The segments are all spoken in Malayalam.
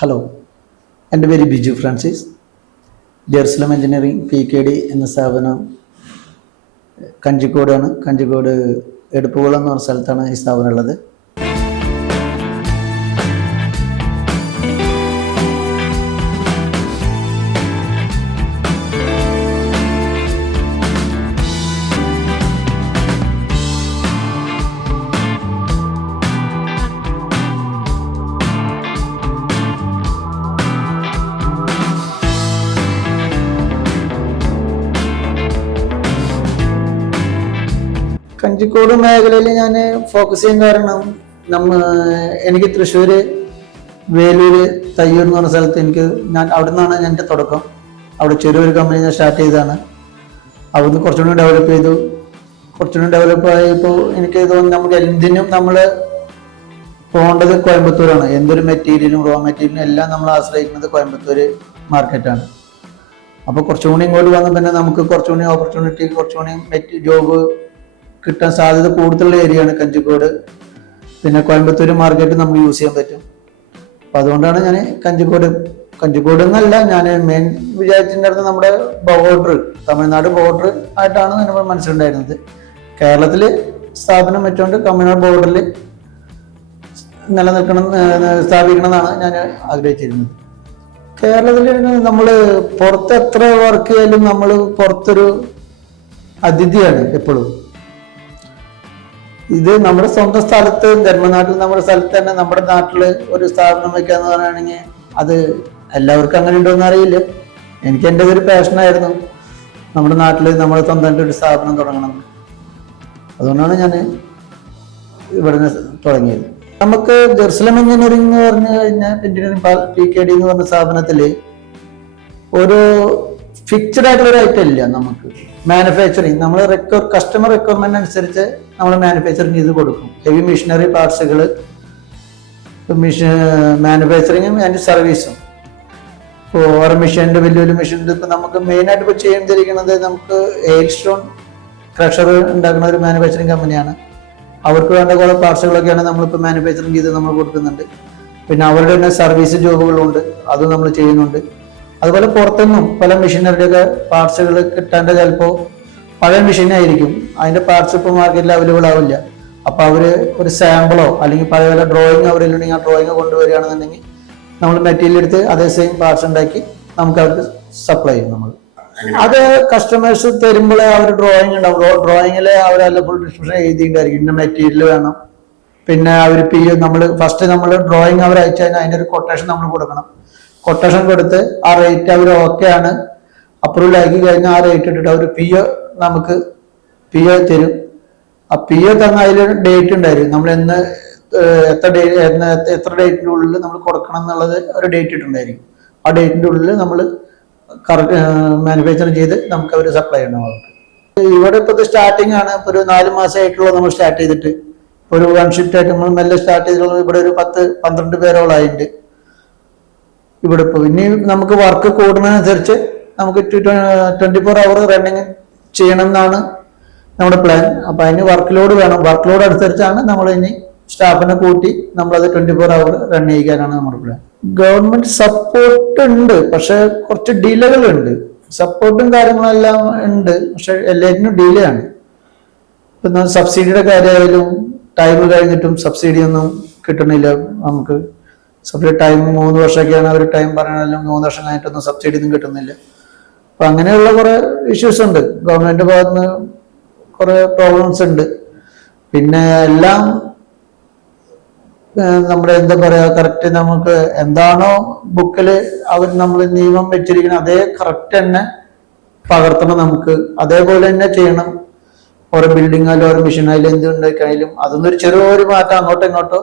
ഹലോ, എൻ്റെ പേര് Biju Francis. Jerusalem engineering PKD എന്ന സ്ഥാപനം കഞ്ചിക്കോടാണ്. കഞ്ചിക്കോട് എടുപ്പുകുളം എന്ന് പറഞ്ഞ സ്ഥലത്താണ് ഈ സ്ഥാപനം ഉള്ളത്. കഞ്ചിക്കോട് മേഖലയിൽ ഞാൻ ഫോക്കസ് ചെയ്യാൻ കാരണം എനിക്ക് തൃശ്ശൂർ, വേലൂർ, തയ്യൂർ എന്ന് പറഞ്ഞ സ്ഥലത്ത് അവിടെ നിന്നാണ് എൻ്റെ തുടക്കം. അവിടെ ചെറിയൊരു കമ്പനി ഞാൻ സ്റ്റാർട്ട് ചെയ്തതാണ്. അവിടുന്ന് കുറച്ചുകൂടി ഡെവലപ്പ് ചെയ്തു. കുറച്ചുകൂടി ഡെവലപ്പ് ആയപ്പോൾ എനിക്ക് തോന്നുന്നു നമുക്ക് എന്തിനും നമ്മൾ പോകേണ്ടത് കോയമ്പത്തൂരാണ്. എന്തൊരു മെറ്റീരിയലും റോ മെറ്റീരിയലും എല്ലാം നമ്മൾ ആശ്രയിക്കുന്നത് കോയമ്പത്തൂർ മാർക്കറ്റാണ്. അപ്പോൾ കുറച്ചുകൂടി ഇങ്ങോട്ട് വന്ന പിന്നെ നമുക്ക് കുറച്ചുകൂടി ഓപ്പർച്യൂണിറ്റി, കുറച്ചുകൂടി ജോബ് കിട്ടാൻ സാധ്യത കൂടുതലുള്ള ഏരിയയാണ് കഞ്ചിക്കോട്. പിന്നെ കോയമ്പത്തൂർ മാർക്കറ്റ് നമുക്ക് യൂസ് ചെയ്യാൻ പറ്റും. അപ്പം അതുകൊണ്ടാണ് ഞാൻ കഞ്ചിക്കോട് എന്നല്ല ഞാൻ മെയിൻ വിചാരിച്ചിട്ടുണ്ടായിരുന്നത് നമ്മുടെ ബോർഡർ, തമിഴ്നാട് ബോർഡർ ആയിട്ടാണ് നമ്മൾ മനസ്സിലുണ്ടായിരുന്നത്. കേരളത്തിൽ സ്ഥാപനം വെച്ചുകൊണ്ട് തമിഴ്നാട് ബോർഡറിൽ സ്ഥാപിക്കണം എന്നാണ് ഞാൻ ആഗ്രഹിച്ചിരുന്നത്. കേരളത്തിൽ നമ്മൾ പുറത്ത് എത്ര വർക്ക് ചെയ്താലും നമ്മൾ പുറത്തൊരു അതിഥിയാണ് എപ്പോഴും. ഇത് നമ്മുടെ സ്വന്തം സ്ഥലത്ത്, ജന്മനാട്ടിൽ നമ്മുടെ സ്ഥലത്ത് തന്നെ നമ്മുടെ നാട്ടിൽ ഒരു സ്ഥാപനം വെക്കാന്ന് പറയുകയാണെങ്കിൽ അത് എല്ലാവർക്കും അങ്ങനെ ഉണ്ടോയെന്ന് അറിയില്ല. എനിക്ക് എൻ്റെ ഒരു പാഷനായിരുന്നു നമ്മുടെ നാട്ടിൽ നമ്മൾ സ്വന്തമായിട്ട് ഒരു സ്ഥാപനം തുടങ്ങണം. അതുകൊണ്ടാണ് ഞാൻ ഇവിടെ തുടങ്ങിയത്. നമുക്ക് ജെറുസലം എഞ്ചിനീയറിംഗ് എന്ന് പറഞ്ഞു കഴിഞ്ഞാൽ PKD എന്ന് പറഞ്ഞ സ്ഥാപനത്തിൽ ഒരു ഫിക്സഡ് ആയിട്ടുള്ള ഒരു ഐറ്റം ഇല്ല. നമുക്ക് മാനുഫാക്ചറിങ് നമ്മൾ കസ്റ്റമർ റിക്വയർമെന്റ് അനുസരിച്ച് നമ്മൾ മാനുഫാക്ചറിങ് ചെയ്ത് കൊടുക്കും. ഹെവി മെഷീനറി പാർട്സുകൾ, മാനുഫാക്ചറിങ്ങും ആൻഡ് സർവീസും. ഇപ്പോൾ ഓരോ മെഷീൻ്റെ വലിയ മെഷീൻ ഇപ്പം നമുക്ക് മെയിനായിട്ട് ഇപ്പോൾ ചെയ്തിരിക്കുന്നത് നമുക്ക് എയർ സ്റ്റോൺ ക്രഷർ ഉണ്ടാക്കുന്ന ഒരു മാനുഫാക്ചറിങ് കമ്പനിയാണ്. അവർക്ക് വേണ്ട കുറേ പാർട്സുകളൊക്കെയാണ് നമ്മളിപ്പോൾ മാനുഫാക്ചറിങ് ചെയ്ത് നമ്മൾ കൊടുക്കുന്നുണ്ട്. പിന്നെ അവരുടെ തന്നെ സർവീസ് ജോബുകളുണ്ട്, അതും നമ്മൾ ചെയ്യുന്നുണ്ട്. അതുപോലെ പുറത്തുനിന്നും പല മെഷീനറിയുടെ പാർട്സുകൾ കിട്ടാണ്ട് ചിലപ്പോൾ പഴയ മെഷീനായിരിക്കും, അതിൻ്റെ പാർട്സ് ഇപ്പോൾ മാർക്കറ്റിൽ അവൈലബിൾ ആവില്ല. അപ്പോൾ അവർ ഒരു സാമ്പിളോ അല്ലെങ്കിൽ പഴയ പല ഡ്രോയിങ് അവരിലുണ്ടെങ്കിൽ ആ ഡ്രോയിങ് കൊണ്ടുവരികയാണെന്നുണ്ടെങ്കിൽ നമ്മൾ മെറ്റീരിയൽ എടുത്ത് അതേ സെയിം പാർട്സ് ഉണ്ടാക്കി നമുക്ക് അവർക്ക് സപ്ലൈ ചെയ്യും. നമ്മൾ അത് കസ്റ്റമേഴ്സ് തരുമ്പോഴേ അവർ ഡ്രോയിങ് ഉണ്ടാവും. ഡ്രോയിങ്ങിൽ അവരല്ല ഫുൾ ഡിസ്ക്രിപ്ഷൻ എഴുതിയിട്ടുണ്ടായിരിക്കും, ഇന്ന മെറ്റീരിയൽ വേണം. പിന്നെ അവർ ഫസ്റ്റ് നമ്മൾ ഡ്രോയിങ് അവർ അയച്ചു കഴിഞ്ഞാൽ അതിൻ്റെ ഒരു കൊട്ടേഷൻ നമ്മൾ കൊടുക്കണം. കൊട്ടേഷൻ കൊടുത്ത് ആ റേറ്റ് അവർ ഓക്കെ ആണ് അപ്രൂവൽ ആക്കി കഴിഞ്ഞാൽ ആ റേറ്റ് ഇട്ടിട്ട് അവർ നമുക്ക് പി ഒ തരും. ആ പി ഒ തന്ന അതിൽ ഡേറ്റ് ഉണ്ടായിരിക്കും. നമ്മൾ എത്ര ഡേറ്റിൻ്റെ ഉള്ളിൽ നമ്മൾ കൊടുക്കണം എന്നുള്ളത് ഒരു ഡേറ്റ് ഇട്ടുണ്ടായിരിക്കും. ആ ഡേറ്റിൻ്റെ ഉള്ളിൽ നമ്മൾ കറക്റ്റ് മാനുഫാക്ചർ ചെയ്ത് നമുക്ക് അവർ സപ്ലൈ ചെയ്യണം. ഇവിടെ ഇപ്പോൾ സ്റ്റാർട്ടിങ് ആണ്. ഇപ്പോൾ ഒരു 4 മാസമായിട്ടുള്ള നമ്മൾ സ്റ്റാർട്ട് ചെയ്തിട്ട് ഒരു 1 ഷിഫ്റ്റ് ആയിട്ട് നമ്മൾ മെല്ലെ സ്റ്റാർട്ട് ചെയ്തിട്ടുള്ളത്. ഇവിടെ ഒരു 10-12 പേരോളായിട്ടുണ്ട് ഇവിടെ. ഇപ്പോൾ ഇനി നമുക്ക് വർക്ക് കൂടുന്നതനുസരിച്ച് നമുക്ക് 24 hour റണ്ണിങ് ചെയ്യണം എന്നാണ് നമ്മുടെ പ്ലാൻ. അപ്പം അതിന് വർക്ക് ലോഡ് വേണം. വർക്ക് ലോഡ് അനുസരിച്ചാണ് നമ്മൾ ഇനി സ്റ്റാഫിനെ കൂട്ടി നമ്മളത് 24 hour റൺ ചെയ്യിക്കാനാണ് നമ്മുടെ പ്ലാൻ. ഗവൺമെന്റ് സപ്പോർട്ട് ഉണ്ട്, പക്ഷെ കുറച്ച് ഡിലേകളുണ്ട്. സപ്പോർട്ടും കാര്യങ്ങളെല്ലാം ഉണ്ട്, പക്ഷെ എല്ലാത്തിനും ഡിലേ ആണ്. ഇപ്പം സബ്സിഡിയുടെ കാര്യമായാലും ടൈം കഴിഞ്ഞിട്ടും സബ്സിഡി ഒന്നും കിട്ടണില്ല നമുക്ക്. സബ്സിഡി ടൈം 3 വർഷമൊക്കെയാണ് അവർ ടൈം പറയണല്ലോ, 3 വർഷം കഴിഞ്ഞിട്ടൊന്നും സബ്സിഡി ഒന്നും കിട്ടുന്നില്ല. അപ്പം അങ്ങനെയുള്ള കുറേ ഇഷ്യൂസ് ഉണ്ട്. ഗവൺമെന്റ് ഭാഗത്ത് നിന്ന് കുറേ പ്രോബ്ലംസ് ഉണ്ട്. പിന്നെ എല്ലാം നമ്മുടെ എന്താ പറയുക, കറക്റ്റ് നമുക്ക് എന്താണോ ബുക്കിൽ അവർ നമ്മൾ നിയമം വെച്ചിരിക്കണം അതേ കറക്റ്റ് തന്നെ പകർത്തണം. നമുക്ക് അതേപോലെ തന്നെ ചെയ്യണം. ഓരോ ബിൽഡിംഗ് ആയാലും ഓരോ മെഷീൻ ആയാലും എന്തുണ്ടാക്കായാലും അതൊന്നും ഒരു ചെറിയൊരു മാറ്റം അങ്ങോട്ടോ ഇങ്ങോട്ടോ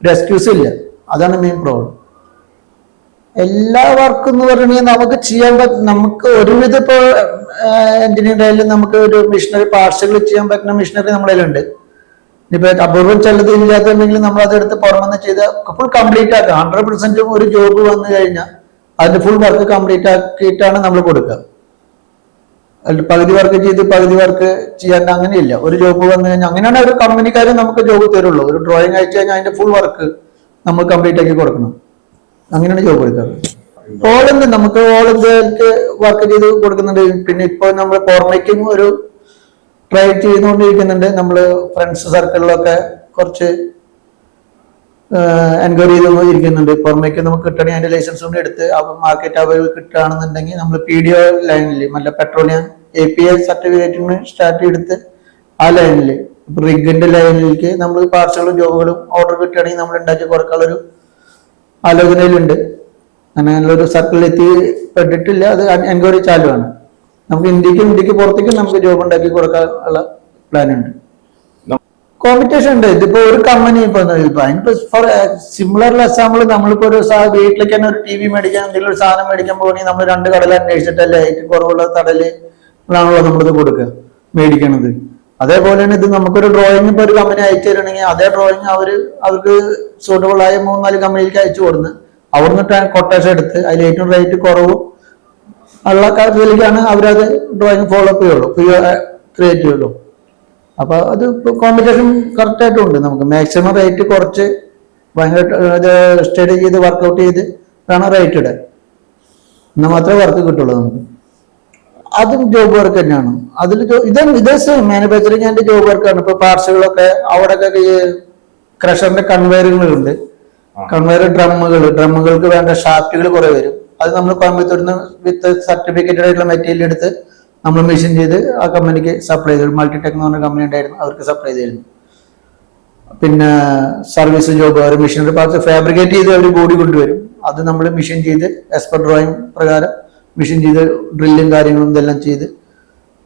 ഒരു എക്സ്ക്യൂസ് ഇല്ല. അതാണ് മെയിൻ പ്രോബ്ലം. എല്ലാ വർക്കും എന്ന് പറഞ്ഞാൽ നമുക്ക് ചെയ്യാൻ നമുക്ക് ഒരുവിധം ഇപ്പോൾ എഞ്ചിനീയറിംഗ് ആയാലും നമുക്ക് ഒരു മെഷീനറി പാർട്സുകൾ ചെയ്യാൻ പറ്റുന്ന മെഷീനറി നമ്മുടെ കയ്യിലുണ്ട്. ഇനിയിപ്പോൾ അപൂർവം ചിലത് ഇല്ലാത്തുണ്ടെങ്കിൽ നമ്മൾ അതെടുത്ത് പുറമെന്ന് ചെയ്ത് ഫുൾ കംപ്ലീറ്റ് ആക്കുക. 100% ഒരു ജോബ് വന്നു കഴിഞ്ഞാൽ അതിന്റെ ഫുൾ വർക്ക് കംപ്ലീറ്റ് ആക്കിയിട്ടാണ് നമ്മൾ കൊടുക്കുക. പകുതി വർക്ക് ചെയ്ത് പകുതി വർക്ക് ചെയ്യാൻ അങ്ങനെയില്ല. ഒരു ജോബ് വന്നു കഴിഞ്ഞാൽ അങ്ങനെയാണ് ഒരു കമ്പനിക്കാരും നമുക്ക് ജോബ് തരുള്ളൂ. ഒരു ഡ്രോയിങ് അയച്ചു കഴിഞ്ഞാൽ അതിന്റെ ഫുൾ വർക്ക് നമ്മൾ കംപ്ലീറ്റ് ആക്കി കൊടുക്കണം. അങ്ങനെയാണ് ജോബ് എടുക്കാറ്. ഓൾ ഇന്ത്യ നമുക്ക് ഓൾ ഇന്ത്യക്ക് വർക്ക് ചെയ്ത് കൊടുക്കുന്നുണ്ട്. പിന്നെ ഇപ്പൊ നമ്മൾ പുറമേക്കും ഒരു ട്രൈ ചെയ്തുകൊണ്ടിരിക്കുന്നുണ്ട്. നമ്മള് ഫ്രണ്ട്സ് സർക്കിളിലൊക്കെ കുറച്ച് എൻക്വയറി ചെയ്തുകൊണ്ടിരിക്കുന്നുണ്ട്. പുറമേക്ക് നമുക്ക് കിട്ടണമെങ്കിൽ അതിന്റെ ലൈസൻസ് കൊണ്ട് എടുത്ത് മാർക്കറ്റ് അവൈലബിൾ കിട്ടുകയാണെന്നുണ്ടെങ്കിൽ നമ്മൾ PDO ലൈനിൽ മറ്റേ പെട്രോളിയം APA സർട്ടിഫിക്കറ്റിന് സ്റ്റാർട്ട് എടുത്ത് ആ ലൈനിൽ റിഗിന്റെ ലൈനിലേക്ക് നമ്മൾ പാർസലും ജോബുകളും ഓർഡർ കിട്ടുകയാണെങ്കിൽ നമ്മൾ ഉണ്ടാക്കി കൊടുക്കാനുള്ളൊരു ആലോചനയിലുണ്ട്. അങ്ങനെയുള്ളൊരു സർക്കിളിൽ എത്തിപ്പെട്ടിട്ടില്ല. അത് എൻക്വയറി ചാലുവാണ്. നമുക്ക് ഇന്ത്യക്ക് പുറത്തേക്കും നമുക്ക് ജോബ് ഉണ്ടാക്കി കൊടുക്കാനുള്ള പ്ലാൻ ഉണ്ട്. കോമ്പറ്റീഷൻ ഉണ്ട്. ഇതിപ്പോ ഒരു കമ്പനി ഇപ്പൊ ഫോർ സിമിലർ എക്സാമ്പിൾ, നമ്മളിപ്പോ ഒരു വീട്ടിലേക്ക് തന്നെ ഒരു TV മേടിക്കാൻ എന്തെങ്കിലും ഒരു സാധനം മേടിക്കാൻ പോകണമെങ്കിൽ നമ്മൾ 2 കടൽ അന്വേഷിച്ചിട്ടല്ലേ ഏറ്റവും കുറവുള്ള കടലിലാണല്ലോ നമ്മളിത് കൊടുക്കുക മേടിക്കണത്. അതേപോലെ തന്നെ ഇത് നമുക്കൊരു ഡ്രോയിങ് ഇപ്പൊ ഒരു കമ്പനി അയച്ചു തരണമെങ്കിൽ അതേ ഡ്രോയിങ് അവർക്ക് സൂട്ടബിൾ ആയ 3-4 കമ്പനിയിലേക്ക് അയച്ചു കൊടുന്ന് അവിടുന്ന് കൊട്ടേഷൻ എടുത്ത് അതിൽ ഏറ്റവും റേറ്റ് കുറവും ഉള്ള ഇതിലേക്കാണ് അവരത് ഡ്രോയിങ് ഫോളോ അപ്പ് ചെയ്യുള്ളൂ, ക്രിയേറ്റ് ചെയ്യുള്ളൂ. അപ്പൊ അത് കോമ്പറ്റീഷൻ കറക്റ്റ് ആയിട്ടും ഉണ്ട്. നമുക്ക് മാക്സിമം റേറ്റ് കുറച്ച് ഭയങ്കര സ്റ്റഡി ചെയ്ത് വർക്ക്ഔട്ട് ചെയ്ത് വേണം റേറ്റ് ഇടാൻ, എന്നാൽ മാത്രമേ വർക്ക് കിട്ടുള്ളൂ നമുക്ക്. അതും ജോബ് വർക്ക് തന്നെയാണ്. അതിൽ ഇതേ സെയിം മാനുഫാക്ചറിങ് ആൻഡ് ജോബ് വർക്കാണ്. ഇപ്പൊ പാർട്സുകളൊക്കെ അവിടെയൊക്കെ ഈ ക്രഷറിന്റെ കൺവെയറുകളുണ്ട്. കൺവെയർ ഡ്രമ്മുകൾക്ക് വേണ്ട ഷാഫ്റ്റുകൾ കുറെ വരും. അത് നമ്മൾ കോയമ്പത്തൂരിൽ നിന്ന് വിത്ത് സർട്ടിഫിക്കറ്റഡ് ആയിട്ടുള്ള മെറ്റീരിയൽ എടുത്ത് നമ്മൾ മെഷീൻ ചെയ്ത് ആ കമ്പനിക്ക് സപ്ലൈ ചെയ്തു. മൾട്ടിടെക് എന്ന് പറഞ്ഞ കമ്പനി ഉണ്ടായിരുന്നു, അവർക്ക് സപ്ലൈ ചെയ്തിരുന്നു. പിന്നെ സർവീസ് ജോബ്, അവർ മെഷീനറി പാർട്സ് ഫാബ്രിക്കേറ്റ് ചെയ്ത് അവർ ബോഡി കൊണ്ടുവരും. അത് നമ്മൾ മെഷീൻ ചെയ്ത് ആസ് പെർ ഡ്രോയിങ് പ്രകാരം മെഷീൻ ചെയ്ത് ഡ്രില്ലും കാര്യങ്ങളും ഇതെല്ലാം ചെയ്ത്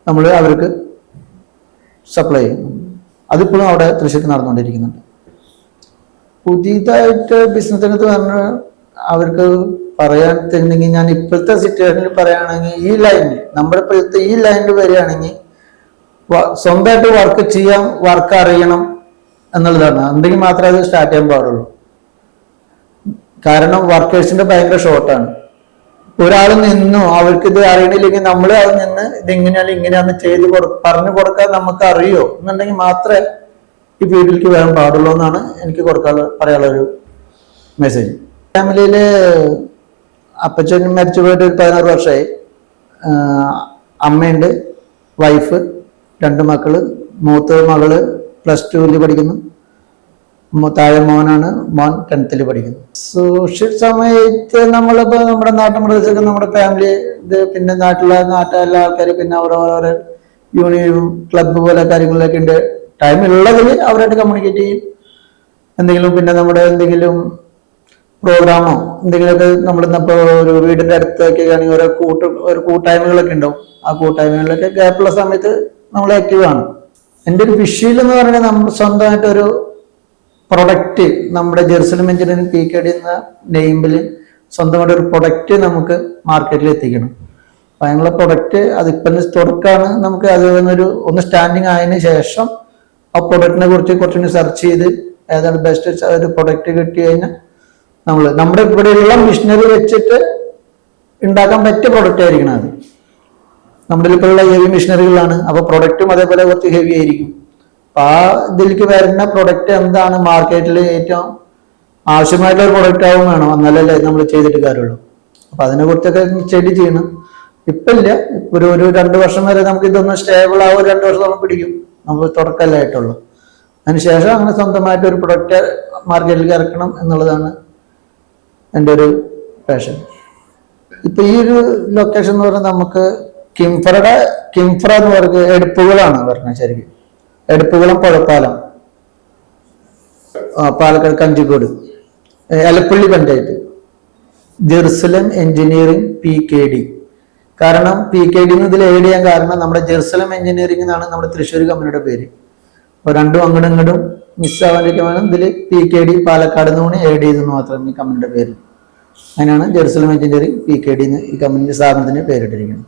നമ്മൾ അവർക്ക് സപ്ലൈ ചെയ്യും. അതിപ്പോഴും അവിടെ തൃശ്ശൂർക്ക് നടന്നുകൊണ്ടിരിക്കുന്നുണ്ട്. പുതിയതായിട്ട് ബിസിനസ് രംഗത്ത് പറഞ്ഞ അവർക്ക് പറയാൻ തരുന്നെങ്കിൽ, ഞാൻ ഇപ്പോഴത്തെ സിറ്റുവേഷനിൽ പറയുകയാണെങ്കിൽ ഈ ലൈനിൽ നമ്മുടെ ഇപ്പോഴത്തെ ഈ ലൈനിൽ വരികയാണെങ്കിൽ സ്വന്തമായിട്ട് വർക്ക് ചെയ്യാൻ, വർക്ക് അറിയണം എന്നുള്ളതാണ്. ഉണ്ടെങ്കിൽ മാത്രമേ അത് സ്റ്റാർട്ട് ചെയ്യാൻ പാടുള്ളൂ. കാരണം വർക്കേഴ്സിന്റെ ഭയങ്കര ഷോർട്ടാണ്. ഒരാൾ നിന്നു അവർക്ക് ഇത് അറിയണില്ലെങ്കിൽ നമ്മൾ അത് നിന്ന് ഇങ്ങനെയാന്ന് ചെയ്ത് പറഞ്ഞു കൊടുക്കാൻ നമുക്ക് അറിയോ എന്നുണ്ടെങ്കിൽ മാത്രമേ ഈ ഫീൽഡിലേക്ക് വരാൻ പാടുള്ളൂ എന്നാണ് എനിക്ക് പറയാനുള്ള ഒരു മെസ്സേജ്. ഫാമിലിയില് അപ്പച്ചൻ മരിച്ചു പോയിട്ട് ഒരു 16 വർഷമായി. അമ്മയുണ്ട്, വൈഫ്, 2 മക്കള്. മൂത്ത മകള് +2 പഠിക്കുന്നു, താഴെ മോനാണ്, മോൻ 10th പഠിക്കുന്നു. സോഷ്യൽ സമയത്ത് നമ്മളിപ്പോ നമ്മുടെ നാട്ടുപ്രദേശത്ത് നമ്മുടെ ഫാമിലി ഇത്, പിന്നെ നാട്ടിലെ ആൾക്കാർ, പിന്നെ ഓരോരോ യൂണിയൻ ക്ലബ്ബ് പോലെ കാര്യങ്ങളിലൊക്കെ ഉണ്ട്. ടൈം ഉള്ളതിൽ അവരായിട്ട് കമ്മ്യൂണിക്കേറ്റ് ചെയ്യും. എന്തെങ്കിലും പിന്നെ നമ്മുടെ എന്തെങ്കിലും പ്രോഗ്രാമോ എന്തെങ്കിലുമൊക്കെ നമ്മളിന്നിപ്പോ ഒരു വീടിന്റെ അടുത്തൊക്കെ ആണെങ്കിൽ ഒരു കൂട്ടായ്മകളൊക്കെ ഉണ്ടാവും. ആ കൂട്ടായ്മകളിലൊക്കെ ഗ്യാപ്പുള്ള സമയത്ത് നമ്മൾ ആക്റ്റീവാണ്. എൻ്റെ ഒരു വിഷയം എന്ന് പറഞ്ഞാൽ നമ്മൾ സ്വന്തമായിട്ട് ഒരു പ്രൊഡക്റ്റ്, നമ്മുടെ ജെറുസലം എഞ്ചിനീയറിംഗ് PKD എന്ന നെയിമിൽ സ്വന്തമായിട്ട് ഒരു പ്രൊഡക്റ്റ് നമുക്ക് മാർക്കറ്റിൽ എത്തിക്കണം. അപ്പൊ അതിനുള്ള പ്രൊഡക്റ്റ് അതിപ്പം തുടക്കമാണ്. നമുക്ക് അതിൽ ഒന്ന് സ്റ്റാൻഡിങ് ആയതിനു ശേഷം ആ പ്രൊഡക്റ്റിനെ കുറിച്ച് കുറച്ചുകൂടി സെർച്ച് ചെയ്ത് ഏതാണ് ബെസ്റ്റ് ഒരു പ്രൊഡക്റ്റ് കിട്ടി കഴിഞ്ഞാൽ നമ്മുടെ ഇവിടെയുള്ള മിഷനറി വെച്ചിട്ട് ഉണ്ടാക്കാൻ പറ്റിയ പ്രൊഡക്റ്റ് ആയിരിക്കണം. അത് നമ്മുടെ ഇപ്പോഴുള്ള ഹെവി മെഷീനറികളാണ്. അപ്പൊ പ്രൊഡക്റ്റും അതേപോലെ കുറച്ച് ഹെവി ആയിരിക്കും. അപ്പൊ ആ ഇതിലേക്ക് വരുന്ന പ്രൊഡക്റ്റ് എന്താണ് മാർക്കറ്റിൽ ഏറ്റവും ആവശ്യമായിട്ടുള്ള ഒരു പ്രൊഡക്റ്റ് ആവും വേണം, എന്നാലല്ലേ നമ്മൾ ചെയ്തിട്ട് കാര്യമുള്ളൂ. അപ്പൊ അതിനെ കുറിച്ചൊക്കെ സ്റ്റഡി ചെയ്യണം. ഇപ്പൊ ഇല്ല, ഒരു 2 വർഷം വരെ നമുക്ക് ഇതൊന്ന് സ്റ്റേബിൾ ആവും. 2 വർഷത്തോളം പിടിക്കും, നമുക്ക് തുടക്കമല്ലേ ആയിട്ടുള്ളൂ. അതിനുശേഷം അങ്ങനെ സ്വന്തമായിട്ട് ഒരു പ്രൊഡക്റ്റ് മാർക്കറ്റിലേക്ക് ഇറക്കണം എന്നുള്ളതാണ് എൻ്റെ ഒരു പാഷൻ. ഇപ്പൊ ഈ ഒരു ലൊക്കേഷൻ എന്ന് പറഞ്ഞാൽ നമുക്ക് കിംഫ്ര എന്ന് പറയുന്നത് എടുപ്പുകളാണ് പറഞ്ഞത്. ശരിക്കും എടുപ്പുകുളം പുഴപ്പാലം, പാലക്കാട് കഞ്ചിക്കോട്, എലപ്പള്ളി പഞ്ചായത്ത്, ജെറുസലം എഞ്ചിനീയറിംഗ് PKD. കാരണം PKD ഇതിൽ ഏഡ് ചെയ്യാൻ കാരണം നമ്മുടെ ജെറുസലം എഞ്ചിനീയറിംഗ് എന്നാണ് നമ്മുടെ തൃശ്ശൂർ കമ്പനിയുടെ പേര്. അപ്പൊ രണ്ടും അങ്ങോട്ടും മിസ്സാവാണ്ടിരിക്കുമ്പോൾ ഇതിൽ PKD പാലക്കാട് നിന്ന് ഏഡ് ചെയ്തെന്ന് മാത്രം ഈ കമ്പനിയുടെ പേര്. അങ്ങനെയാണ് ജെറുസലം എഞ്ചിനീയറിംഗ് PKD എന്ന് ഈ കമ്പനി സ്ഥാപനത്തിന് പേരിട്ടിരിക്കുന്നത്.